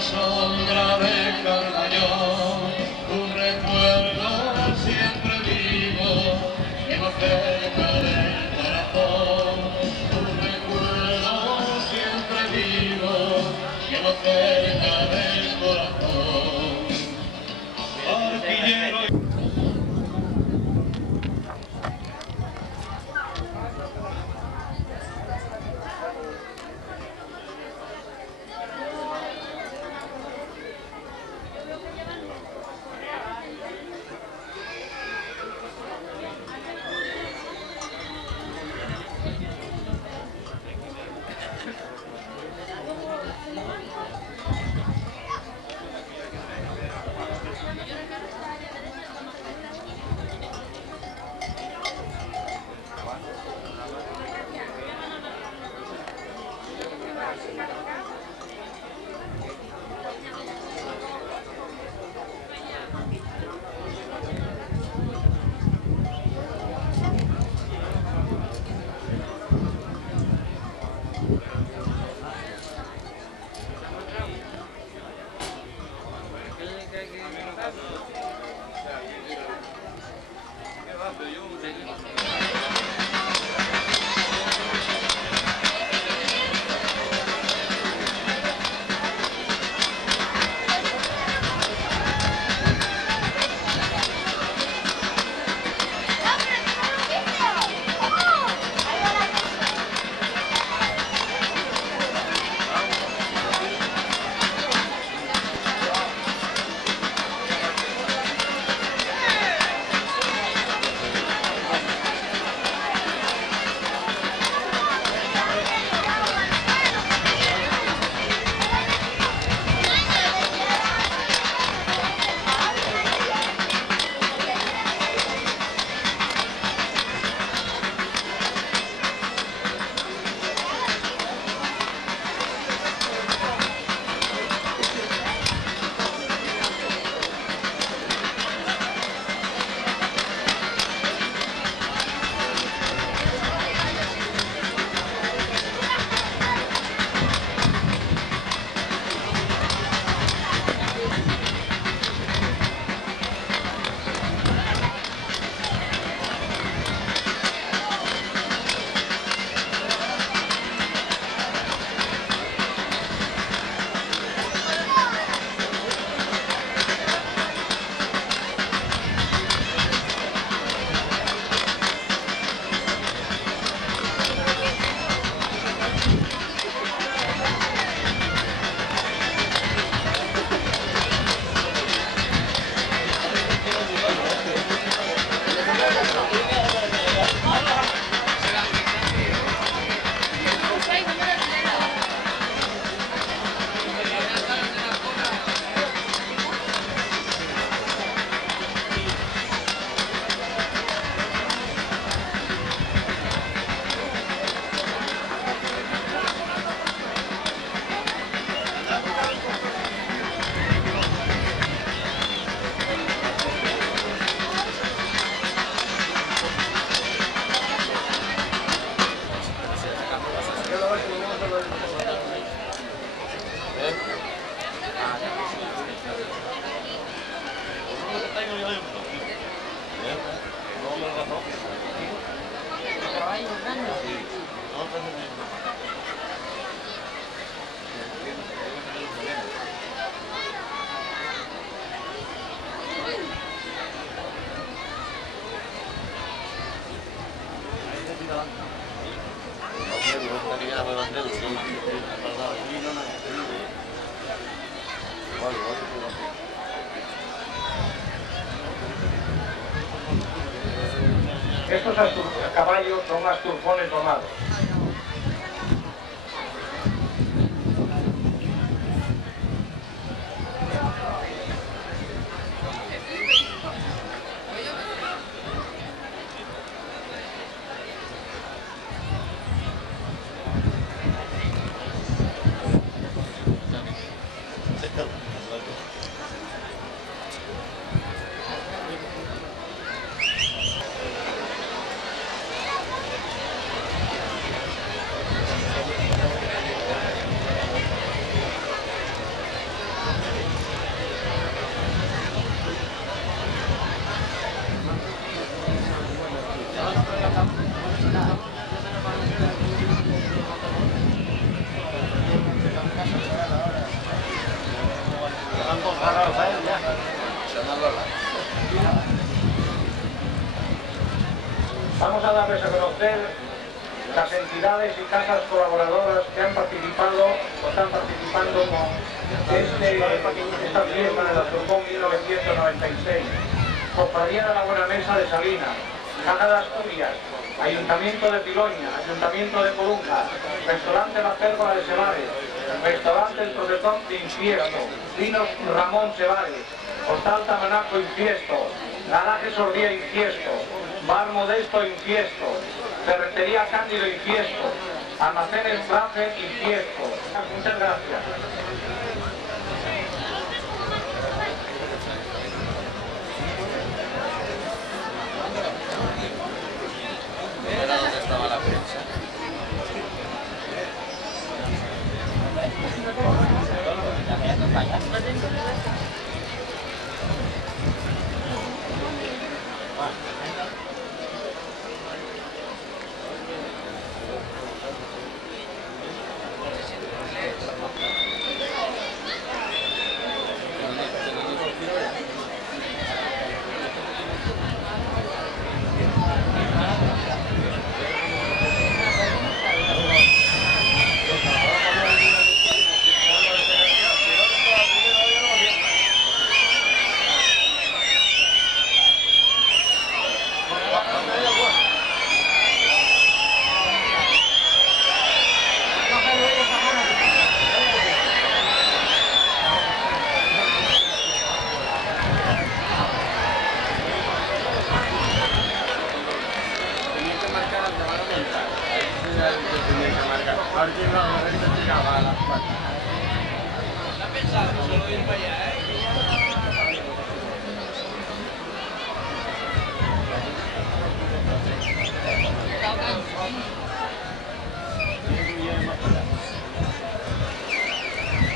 la sombra de Carmañón, un recuerdo siempre vivo, llevo cerca del corazón. Un recuerdo siempre vivo, llevo cerca del corazón. Artillero. Estos caballos son asturfones domados. Vamos a darles a conocer las entidades y casas colaboradoras que han participado o están participando con esta fiesta de la Turbón 1996. Cofradía de la Buena Mesa de Salinas, Caja de Asturias, Ayuntamiento de Piloña, Ayuntamiento de Corunca, Restaurante La Pérgola de Sebares, Restaurante El Protector de Infiesto, Vinos Ramón Sebares, Hostal Tamanaco Infiesto, Garaje Sordía Infiesto, Bar Modesto Infiesto, Ferretería Cándido Infiesto, Almacenes Frafe Infiesto. Muchas gracias. Era donde estaba la prensa.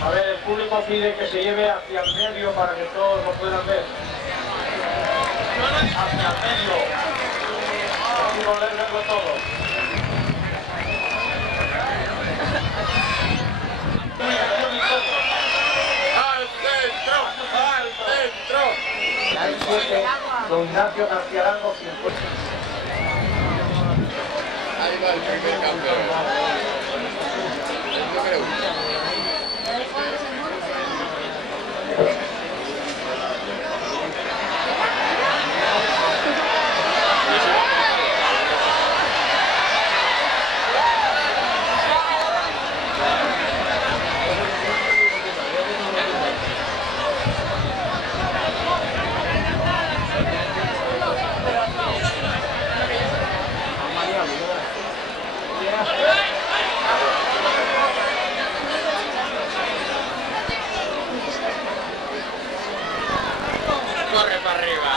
A ver, el público pide que se lleve hacia el medio para que todos lo puedan ver. Hacia el medio. Así poder verlo todo. ¡Al centro! ¡Al centro! Hay 7, don Ignacio García Arango, 50. Ahí va el primer campeón. Yo creo. Corre para arriba.